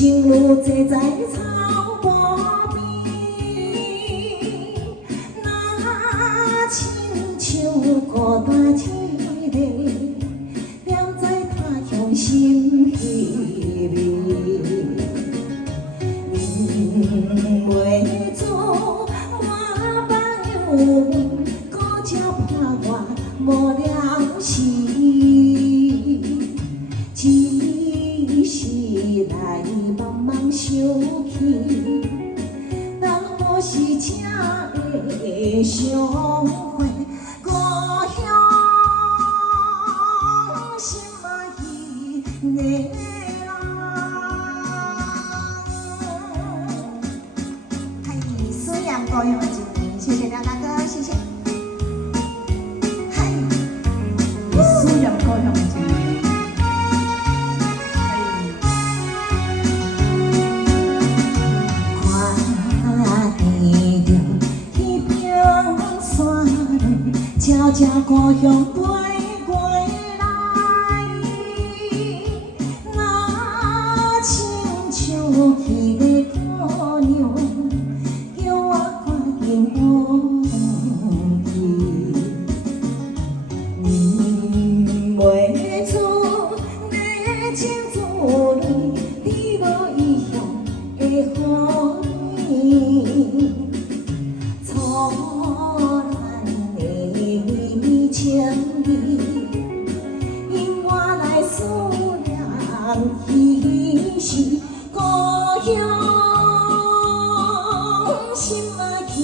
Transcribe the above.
情路坐在草坡边，那亲像孤单一个，踮在他乡心里面。因袂做我朋友，搁只怕我无良心。只是来茫茫想起，当何时才会相会？故乡心爱伊个人。可以思念故乡的一年，谢谢梁大哥，谢谢。思念故乡的一年。 悄悄故乡飞过来，那亲像迄个姑娘，叫我赶紧忘记。袂出热情滋味，你无异乡的欢喜。情意，因我来思念彼时故乡，心爱去。